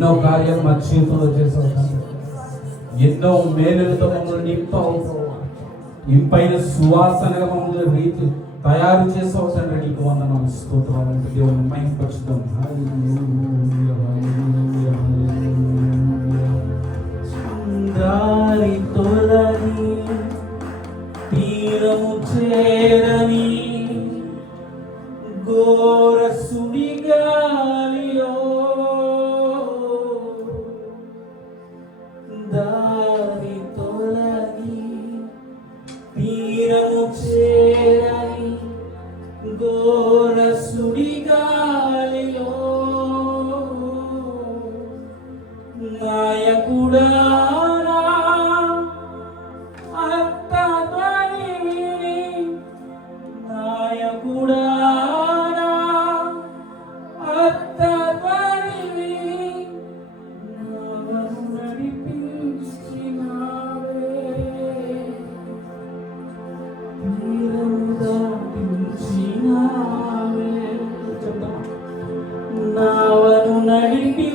ఎన్నో కార్యాలు మా జీవితంలో చేసావు తండ్రి. ఎన్నో మేలులతో మమ్మల్ని నింపావు. ఇంపైన సువాసనగా మమ్మల్ని రీతి తయారు చేసావు తండ్రి. నీకు వందనాలు, స్తోత్రాలు. దేవుని మహిమపరుచుదాం. దారి తొలగి తీరము చేరని ఘోర సుడిగాలిలో దారి తొలగి తీరము చేరని ఘోర సుడిగాలిలో నాయకుడా నావను నడిపించినావే.